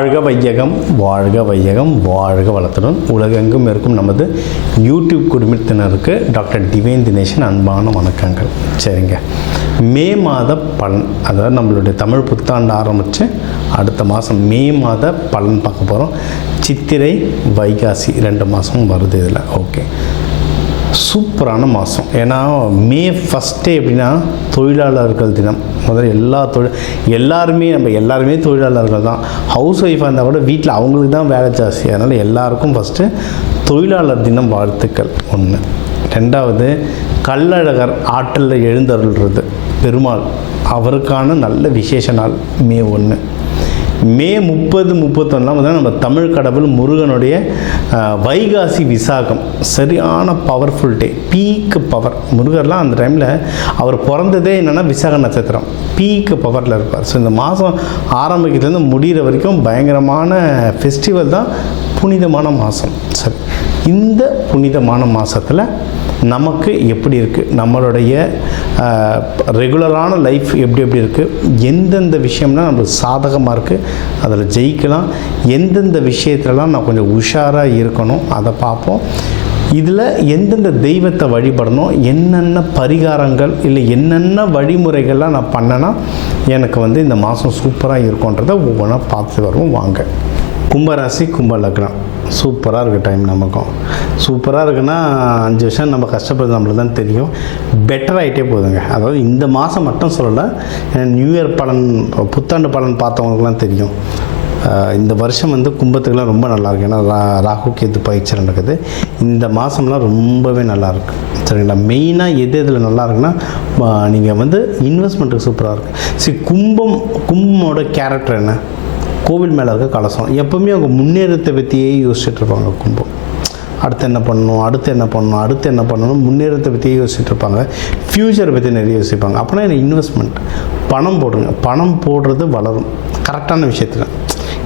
வாழ்க வையகம், வாழ்க வையகம், வாழ்க வளத்துடன் உலகெங்கும் இருக்கும் நமது யூடியூப் குடும்பத்தினருக்கு டாக்டர் டிவைன் தினேஷன் அன்பான வணக்கங்கள். சரிங்க, மே மாத பலன், அதாவது நம்மளுடைய தமிழ் புத்தாண்டு ஆரம்பித்து அடுத்த மாதம் மே மாத பலன் பார்க்க போகிறோம். சித்திரை வைகாசி 2 மாதமும் வருது இதில். ஓகே, சூப்பரான மாதம். ஏன்னா மே ஃபஸ்ட்டே எப்படின்னா தொழிலாளர்கள் தினம். முதல்ல எல்லாருமே தொழிலாளர்கள் தான். ஹவுஸ் ஒய்ஃபாக இருந்தால் கூட வீட்டில் அவங்களுக்கு தான் வேலை ஜாஸ்தி. அதனால் எல்லாருக்கும் ஃபஸ்ட்டு தொழிலாளர் தினம் வாழ்த்துக்கள் ஒன்று. ரெண்டாவது, கள்ளழகர் ஆற்றலில் எழுந்தருள்றது பெருமாள், அவருக்கான நல்ல விசேஷ நாள் மே 1. மே 30, 31 நம்ம தமிழ் கடவுள் முருகனுடைய வைகாசி விசாகம், சரியான பவர்ஃபுல் டே, பீக் பவர். முருகர்லாம் அந்த டைமில் அவர் பிறந்ததே என்னென்னா விசாக நட்சத்திரம், பீக் பவரில் இருப்பார். ஸோ இந்த மாதம் ஆரம்பிக்கிறதுலேருந்து முடிகிற வரைக்கும் பயங்கரமான ஃபெஸ்டிவல் தான், புனிதமான மாதம். சரி, இந்த புனிதமான மாதத்தில் நமக்கு எப்படி இருக்குது, நம்மளுடைய ரெகுலரான லைஃப் எப்படி இருக்குது, எந்தெந்த விஷயம்னா நம்மளுக்கு சாதகமாக இருக்குது, அதில் ஜெயிக்கலாம், எந்தெந்த விஷயத்துலலாம் நான் கொஞ்சம் உஷாராக இருக்கணும் அதை பார்ப்போம். இதில் எந்தெந்த தெய்வத்தை வழிபடணும், என்னென்ன பரிகாரங்கள் இல்லை என்னென்ன வழிமுறைகள்லாம் நான் பண்ணேன்னா எனக்கு இந்த மாதம் சூப்பராக இருக்கும்ன்றதை ஒவ்வொன்றா பார்த்து வருவோம். வாங்க. கும்பராசி, கும்ப லக்னம், சூப்பராக இருக்குது டைம். நமக்கும் சூப்பராக இருக்குன்னா 5 வருஷம் நம்ம கஷ்டப்படுறது நம்மளுக்கு தான் தெரியும். பெட்டர் ஆகிட்டே போகுதுங்க. அதாவது இந்த மாதம் மட்டும் சொல்லலை, நியூ இயர் பலன், புத்தாண்டு பலன் பார்த்தவங்களுக்குலாம் தெரியும். இந்த வருஷம் கும்பத்துக்குலாம் ரொம்ப நல்லாயிருக்கு. ஏன்னா ராகு கேது பயிற்சி நடக்குது. இந்த மாதம்லாம் ரொம்பவே நல்லாயிருக்கு. சரிங்களா? மெயினாக எதில் நல்லா இருக்குன்னா நீங்கள் இன்வெஸ்ட்மெண்ட்டுக்கு சூப்பராக இருக்குது. சரி, கும்பமோட கேரக்டர் என்ன? கோவில் மேலே இருக்க கலசம். எப்போவுமே அவங்க முன்னேறத்தை பற்றியே யோசிச்சுட்டு இருப்பாங்க. கும்பம் அடுத்து என்ன பண்ணணும், முன்னேறத்தை பற்றியே யோசிச்சுட்டு இருப்பாங்க. ஃப்யூச்சரை பற்றி நிறைய யோசிப்பாங்க. அப்படின்னா என்ன? இன்வெஸ்ட்மெண்ட், பணம் போடுங்க. பணம் போடுறது வளரும் கரெக்டான விஷயத்தில்.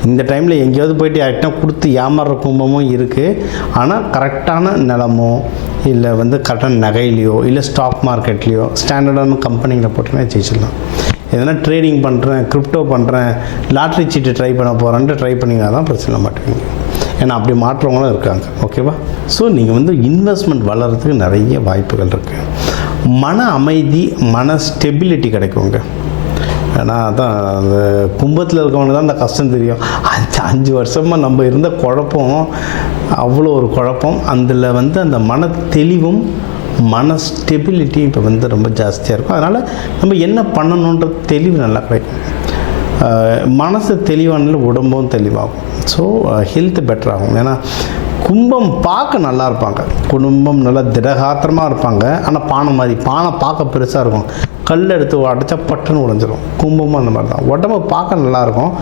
இந்த டைமில் எங்கேயாவது போய்ட்டு யார்கிட்ட கொடுத்து ஏமாறுற கும்பமும் இருக்குது. ஆனால் கரெக்டான நிலமோ இல்லை கரெக்டான நகையிலையோ இல்லை ஸ்டாக் மார்க்கெட்லேயோ ஸ்டாண்டர்டான கம்பெனியில் போட்டோன்னா ஜெயிச்சிடலாம். எதனா ட்ரேடிங் பண்ணுறேன், கிரிப்டோ பண்ணுறேன், லாட்ரி சீட்டு ட்ரை பண்ண போகிறேன்ட்டு ட்ரை பண்ணிங்கன்னா தான் பிரச்சனை மாட்டேங்க. ஏன்னா அப்படி மாற்றவங்களும் இருக்காங்க. ஓகேவா? ஸோ நீங்கள் இன்வெஸ்ட்மெண்ட் வளர்கிறதுக்கு நிறைய வாய்ப்புகள் இருக்குது. மன அமைதி, மன ஸ்டெபிலிட்டி கிடைக்குங்க. ஏன்னா அதான் அந்த கும்பத்தில் இருக்கவங்க தான் அந்த கஷ்டம் தெரியும். 5 வருஷமாக நம்ம இருந்த குழப்பம், அவ்வளோ ஒரு குழப்பம். அதில் அந்த மன தெளிவும் மன ஸ்டெபிலிட்டி இப்போ ரொம்ப ஜாஸ்தியாக இருக்கும். அதனால் நம்ம என்ன பண்ணணுன்ற தெளிவு நல்லா கிடைக்கும். மனசு தெளிவானால உடம்பும் தெளிவாகும். ஸோ ஹெல்த் பெட்டராகும். ஏன்னா கும்பம் பார்க்க நல்லா இருப்பாங்க, குடும்பம் நல்லா திடகாத்திரமாக இருப்பாங்க. ஆனால் பானை பார்க்க பெருசாக இருக்கும், கல் எடுத்து அடைச்சா பட்டுன்னு உடைஞ்சிரும். கும்பமும் அந்த மாதிரி தான். உடம்பு பார்க்க நல்லாயிருக்கும்,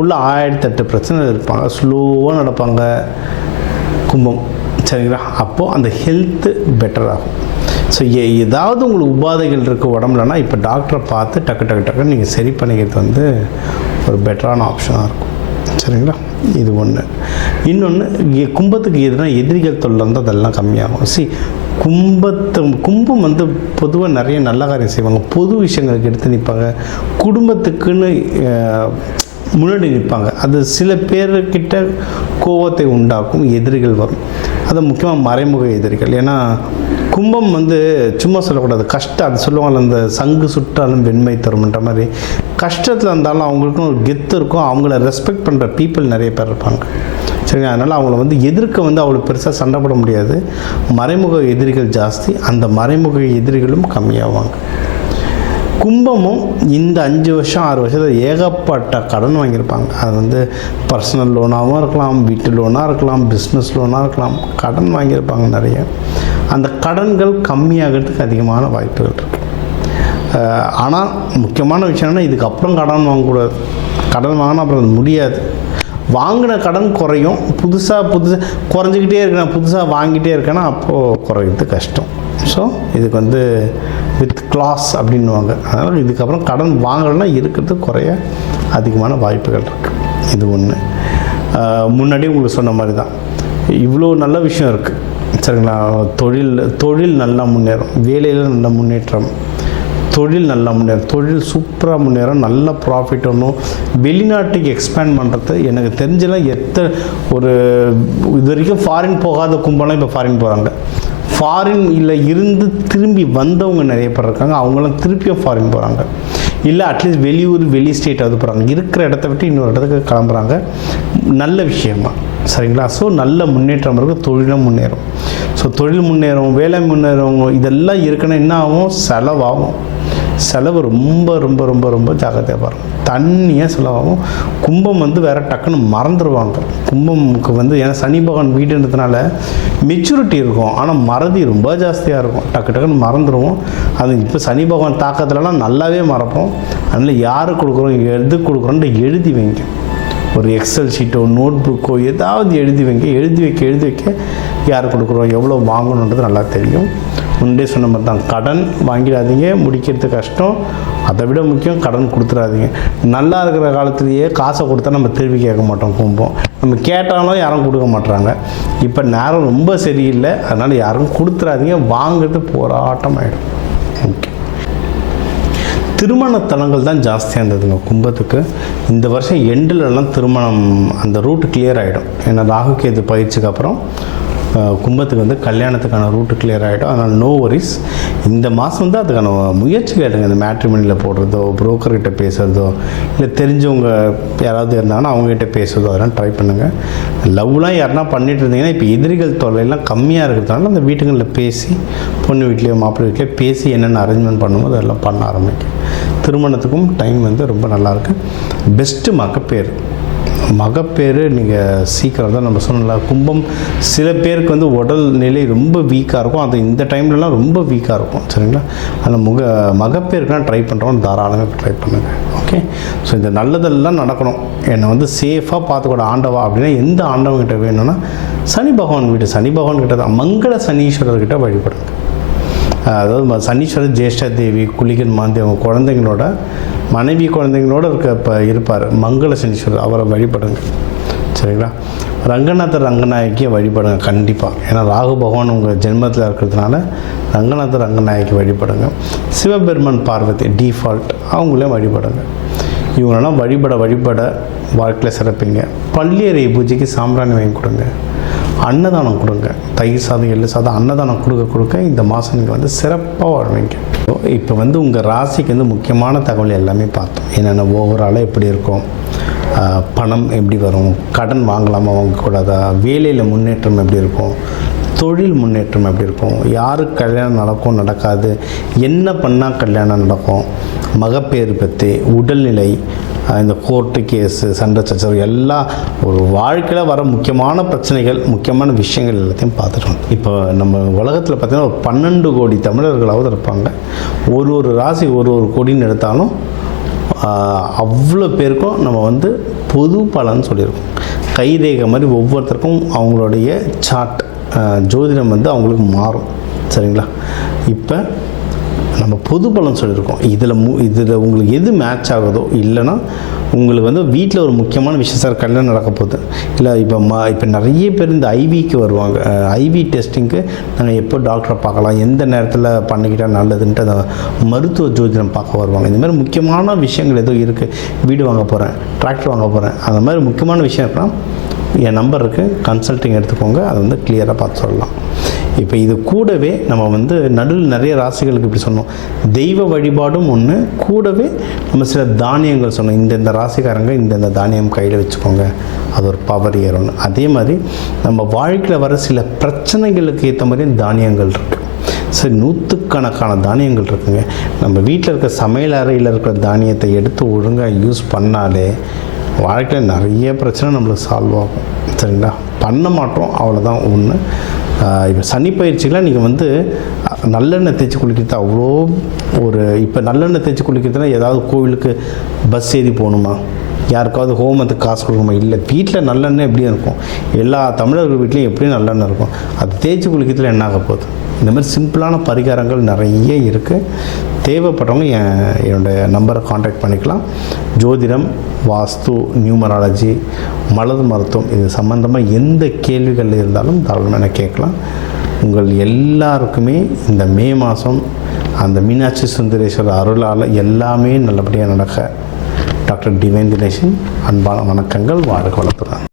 உள்ள 1008 பிரச்சனை இருப்பாங்க, ஸ்லோவாக நடப்பாங்க கும்பம். சரிங்களா? அப்போது அந்த ஹெல்த்து பெட்டராகும். ஸோ ஏதாவது உங்களுக்கு உபாதைகள் இருக்குது உடம்புலனா இப்போ டாக்டரை பார்த்து டக்குன்னு நீங்கள் சரி பண்ணிக்கிறது ஒரு பெட்டரான ஆப்ஷனாக இருக்கும். சரிங்களா? இது ஒன்று. இன்னொன்று, கும்பத்துக்கு எதிரிகள் தொல்லை அதெல்லாம் கம்மியாகும். கும்பம் பொதுவாக நிறைய நல்ல காரியம் செய்வாங்க, பொது விஷயங்களுக்கு எடுத்து நிற்பாங்க, குடும்பத்துக்குன்னு முன்னாடி நிற்பாங்க. அது சில பேர்கிட்ட கோபத்தை உண்டாக்கும், எதிரிகள் வரும். அது முக்கியமாக மறைமுக எதிரிகள். ஏன்னா கும்பம் சும்மா சொல்லக்கூடாது, கஷ்டம். அது சொல்லுவாங்க, அந்த சங்கு சுட்டாலும் வெண்மை தரும்ன்ற மாதிரி. கஷ்டத்தில் இருந்தாலும் அவங்களுக்கும் ஒரு கெத்து இருக்கும், அவங்கள ரெஸ்பெக்ட் பண்ணுற பீப்புள் நிறைய பேர் இருப்பாங்க. சரிங்க? அதனால் அவங்கள எதிர்க்க அவ்வளோ பெருசாக சண்டை போட முடியாது. மறைமுக எதிரிகள் ஜாஸ்தி, அந்த மறைமுக எதிரிகளும் கம்மியாவாங்க. கும்பமும் இந்த 5 வருஷம் 6 வருஷத்தில் ஏகப்பட்ட கடன் வாங்கியிருப்பாங்க. அது பர்சனல் லோனாகவும் இருக்கலாம், வீட்டு லோனாக இருக்கலாம், பிஸ்னஸ் லோனாக இருக்கலாம். கடன் வாங்கியிருப்பாங்க நிறைய. அந்த கடன்கள் கம்மியாகிறதுக்கு அதிகமான வாய்ப்புகள் இருக்குது. ஆனால் முக்கியமான விஷயம்னா இதுக்கப்புறம் கடன் வாங்கக்கூடாது. கடன் வாங்கினா அப்புறம் அது முடியாது. வாங்கின கடன் குறையும், புதுசாக குறைஞ்சிக்கிட்டே இருக்கேன், புதுசாக வாங்கிட்டே இருக்கேன்னா அப்போது குறையிறது கஷ்டம். ஸோ இதுக்கு வித் கிளாஸ் அப்படின்வாங்க. அதனால் இதுக்கப்புறம் கடன் வாங்கலைன்னா இருக்கிறது குறைய அதிகமான வாய்ப்புகள் இருக்குது. இது ஒன்று. முன்னாடி உங்களுக்கு சொன்ன மாதிரி தான் இவ்வளோ நல்ல விஷயம் இருக்குது. சரிங்களா? தொழில் நல்லா முன்னேறும், வேலையில் நல்ல முன்னேற்றம், தொழில் நல்லா முன்னேறும், தொழில் சூப்பராக முன்னேறும், நல்ல ப்ராஃபிட் வரணும். வெளிநாட்டுக்கு எக்ஸ்பேண்ட் பண்ணுறது எனக்கு தெரிஞ்சலாம் ஒரு இது வரைக்கும் ஃபாரின் போகாத கும்பலாம் இப்போ ஃபாரின் போகிறாங்க. ஃபாரின்ல இருந்து திரும்பி வந்தவங்க நிறைய பேர் இருக்காங்க, அவங்களாம் திருப்பியும் ஃபாரின் போகிறாங்க. இல்லை அட்லீஸ்ட் வெளியூர் வெளி ஸ்டேட்டாவது போகிறாங்க, இருக்கிற இடத்த விட்டு இன்னொரு இடத்துக்கு கிளம்புறாங்க. நல்ல விஷயமா சரிங்களா? ஸோ நல்ல முன்னேற்றம் இருக்குது, தொழிலும் முன்னேறும். ஸோ தொழில் முன்னேறும், வேலை முன்னேறும். இதெல்லாம் இருக்குன்னா என்ன ஆகும்? செலவாகும். செலவு ரொம்ப ரொம்ப ரொம்ப ரொம்ப ஜாக்கிரதையாக பாருங்கள். தண்ணியாக செலவாகும். கும்பம் வேறு டக்குன்னு மறந்துடுவாங்க. கும்பமுக்கு ஏன்னா சனி பகவான் வீடுன்றதுனால மெச்சூரிட்டி இருக்கும், ஆனால் மறதி ரொம்ப ஜாஸ்தியாக இருக்கும். டக்குன்னு மறந்துடுவோம். அது இப்போ சனி பகவான் தாக்கத்துலலாம் நல்லாவே மறப்போம். அதனால் யாருக்கு கொடுக்குறோம், எது கொடுக்குறோன்ட்டு எழுதி வைங்க. ஒரு எக்ஸல் ஷீட்டோ நோட் புக்கோ ஏதாவது எழுதி வைங்க. எழுதி வைக்க யார் கொடுக்குறோம், எவ்வளோ வாங்கணுன்றது நல்லா தெரியும். முன்னே சொன்ன மாதிரி தான், கடன் வாங்கிடாதீங்க, முடிக்கிறது கஷ்டம். அதை விட முக்கியம் கடன் கொடுத்துடாதீங்க. நல்லா இருக்கிற காலத்துலேயே காசை கொடுத்தா நம்ம திருப்பி கேட்க மாட்டோம். கும்பம் நம்ம கேட்டாலும் யாரும் கொடுக்க மாட்டுறாங்க. இப்போ நேரம் ரொம்ப சரியில்லை, அதனால் யாரும் கொடுத்துடாதீங்க. வாங்கிறது போராட்டம் ஆகிடும். ஓகே, திருமண தலங்கள் தான் ஜாஸ்தியாக இருந்ததுங்க கும்பத்துக்கு. இந்த வருஷம் எண்டிலெல்லாம் திருமணம் அந்த ரூட்டு கிளியர் ஆகிடும். ஏன்னா ராகு கேது பயிற்சிக்கு அப்புறம் கும்பத்துக்கு கல்யாணத்துக்கான ரூட்டு கிளியர் ஆகிடும். அதனால் நோ வரிஸ். இந்த மாதம் அதுக்கான முயற்சி கேட்டுங்க. இந்த மேட்ரிமனியில் போடுறதோ, புரோக்கர்கிட்ட பேசுகிறதோ, இல்லை தெரிஞ்சவங்க யாராவது இருந்தாங்கன்னா அவங்ககிட்ட பேசுகிறதோ, அதெல்லாம் ட்ரை பண்ணுங்கள். லவ்லாம் யாருன்னா பண்ணிட்டு இருந்தீங்கன்னா இப்போ எதிரிகள் தொல்லையெல்லாம் கம்மியாக இருக்கிறதுனால அந்த வீட்டுங்களில் பேசி, பொண்ணு வீட்லேயோ மாப்பிள்ளை வீட்லேயோ பேசி என்னென்ன அரேஞ்ச்மெண்ட் பண்ணுமோ அதெல்லாம் பண்ண ஆரம்பிக்கும். திருமணத்துக்கும் டைம் ரொம்ப நல்லாயிருக்கு. பெஸ்ட்டு மகப்பேறு நீங்கள் சீக்கிரம் தான் நம்ம சொல்லலாம். கும்பம் சில பேருக்கு உடல் நிலை ரொம்ப வீக்காக இருக்கும், அது இந்த டைம்லலாம் ரொம்ப வீக்காக இருக்கும் சரிங்களா? அதில் மகப்பேருக்குலாம் ட்ரை பண்ணுறோம், தாராளமாக ட்ரை பண்ணுங்கள். ஓகே, ஸோ இந்த நல்லதெல்லாம் நடக்கணும். என்னை சேஃபாக பார்த்துக்கூட ஆண்டவா அப்படின்னா எந்த ஆண்டவங்கிட்ட வேணும்னா சனி பகவான் கிட்ட தான். மங்கள சனீஸ்வரர்கிட்ட வழிபடுங்க. அதாவது சனீஸ்வரர் ஜேஷ்டா தேவி குளிகன் மாந்தி அவங்க குழந்தைங்களோட மனைவி குழந்தைங்களோட இருப்பார் மங்கள சனீஸ்வரர், அவரை வழிபடுங்க சரிங்களா? ரங்கநாயகியை வழிபடுங்க கண்டிப்பாக. ஏன்னா ராகு பகவான் உங்கள் ஜென்மத்தில் இருக்கிறதுனால ரங்கநாயகி வழிபடுங்க. சிவபெருமான் பார்வதி டிஃபால்ட் அவங்களே வழிபடுங்க. இவங்களெல்லாம் வழிபட வாழ்க்கையில் சிறப்பிங்க. பள்ளியறை பூஜைக்கு சாம்பிராணி வாங்கி கொடுங்க. அன்னதானம் கொடுங்க. தயிர் சாதம், எள்ளு சாதம் அன்னதானம் கொடுக்க இந்த மாதம் நீங்கள் சிறப்பாக வாழ்வீங்க. இப்போ உங்கள் ராசிக்கு முக்கியமான தகவல் எல்லாமே பார்த்தோம். என்னென்ன ஓவராலாக எப்படி இருக்கும், பணம் எப்படி வரும், கடன் வாங்கலாமா வாங்கக்கூடாதா, வேலையில் முன்னேற்றம் எப்படி இருக்கும், தொழில் முன்னேற்றம் எப்படி இருக்கும், யாருக்கு கல்யாணம் நடக்கும் நடக்காது, என்ன பண்ணால் கல்யாணம் நடக்கும், மகப்பேறு பற்றி, உடல்நிலை, இந்த கோர்ட்டு கேஸு, சண்டை சச்சரவு எல்லாம் ஒரு வாழ்க்கையில் வர முக்கியமான பிரச்சனைகள், முக்கியமான விஷயங்கள் எல்லாத்தையும் பார்த்துட்டோம். இப்போ நம்ம உலகத்தில் பார்த்திங்கன்னா ஒரு 12 கோடி தமிழர்களாவது இருப்பாங்க. ஒரு ராசி ஒரு கோடின்னு எடுத்தாலும் அவ்வளோ பேருக்கும் நம்ம பொது பலன் சொல்லியிருக்கோம். கைரேகை மாதிரி ஒவ்வொருத்தருக்கும் அவங்களுடைய சார்ட் ஜோதிடம் அவங்களுக்கு மாறும் சரிங்களா? இப்போ நம்ம பொது பலன் சொல்லியிருக்கோம். இதில் உங்களுக்கு எது மேட்ச் ஆகுதோ, இல்லைன்னா உங்களுக்கு வீட்டில் ஒரு முக்கியமான விஷயம், சார் கல்யாணம் நடக்க போகுது, இல்லை இப்போ நிறைய பேர் இந்த ஐவிக்கு வருவாங்க. ஐவி டெஸ்டிங்க்கு நாங்கள் எப்போ டாக்டரை பார்க்கலாம், எந்த நேரத்தில் பண்ணிக்கிட்டால் நல்லதுன்ட்டு அந்த மருத்துவ ஜோதிடம் பார்க்க வருவாங்க. இந்த மாதிரி முக்கியமான விஷயங்கள் ஏதோ இருக்குது, வீடு வாங்க போகிறேன், டிராக்டர் வாங்க போகிறேன், அந்த மாதிரி முக்கியமான விஷயம் இருக்குன்னா என் நம்பர் இருக்குது, கன்சல்ட்டிங் எடுத்துக்கோங்க. அதை கிளியராக பார்த்து சொல்லலாம். இப்போ இது கூடவே நம்ம நடுவில் நிறைய ராசிகளுக்கு இப்படி சொன்னோம், தெய்வ வழிபாடும் ஒன்று, கூடவே நம்ம சில தானியங்கள் சொன்னோம். இந்த ராசிக்காரங்க இந்த தானியம் கையில் வச்சுக்கோங்க, அது ஒரு பவர் ஏறணும். அதே மாதிரி நம்ம வாழ்க்கையில் வர சில பிரச்சனைகளுக்கு ஏற்ற மாதிரி தானியங்கள் இருக்குது. சரி, நூற்றுக்கணக்கான தானியங்கள் இருக்குங்க. நம்ம வீட்டில் இருக்க சமையல் அறையில் இருக்கிற தானியத்தை எடுத்து ஒழுங்காக யூஸ் பண்ணாலே வாழ்க்கையில் நிறைய பிரச்சனை நம்மளுக்கு சால்வ் ஆகும் சரிங்களா? பண்ண மாட்டோம், அவ்வளோதான் ஒன்று. இப்போ சனி பயிற்சியில் நீங்கள் நல்லெண்ணெய் தேய்ச்சி குளிக்கிறது அவ்வளோ இப்போ நல்லெண்ணெய் தேய்ச்சி குளிக்கிறதுனா ஏதாவது கோவிலுக்கு பஸ் ஏறி போகணுமா, யாருக்காவது ஹோமத்துக்கு காசு கொடுக்கணுமா? இல்லை, வீட்டில் நல்லெண்ணெய் எப்படியும் இருக்கும். எல்லா தமிழர்கள் வீட்லேயும் எப்படியும் நல்லெண்ணெய் இருக்கும். அது தேய்ச்சி குளிக்கிறதுல என்ன ஆக போகுது? இந்த மாதிரி சிம்பிளான பரிகாரங்கள் நிறைய இருக்குது. தேவைப்படுறவங்க என்னோடய நம்பரை காண்டாக்ட் பண்ணிக்கலாம். ஜோதிடம், வாஸ்து, நியூமராலஜி, மலர் மருத்துவம் இது சம்மந்தமாக எந்த கேள்விகள் இருந்தாலும் தாராளமாக கேட்கலாம். உங்கள் எல்லாருக்குமே இந்த மே மாதம் அந்த மீனாட்சி சுந்தரேஸ்வரர் அருளால் எல்லாமே நல்லபடியாக நடக்க டாக்டர் டிவைன் தினேஷன் அன்பான வணக்கங்கள். வாழ்க வளத்துடன்.